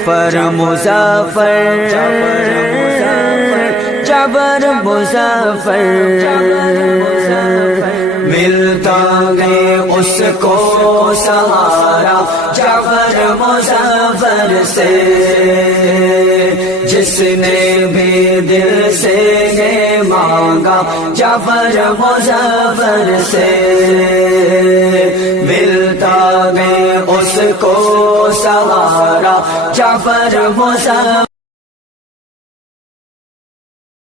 पर मुज़फ़्फ़र जबर मुज़फ़्फ़र मिलता गए उसको सहारा जबर मुज़फ़्फ़र से। जिसने भी दिल से ये मांगा जबर मुज़फ़्फ़र से मिलता गए उसको सहारा जबर मुज़फ़्फ़र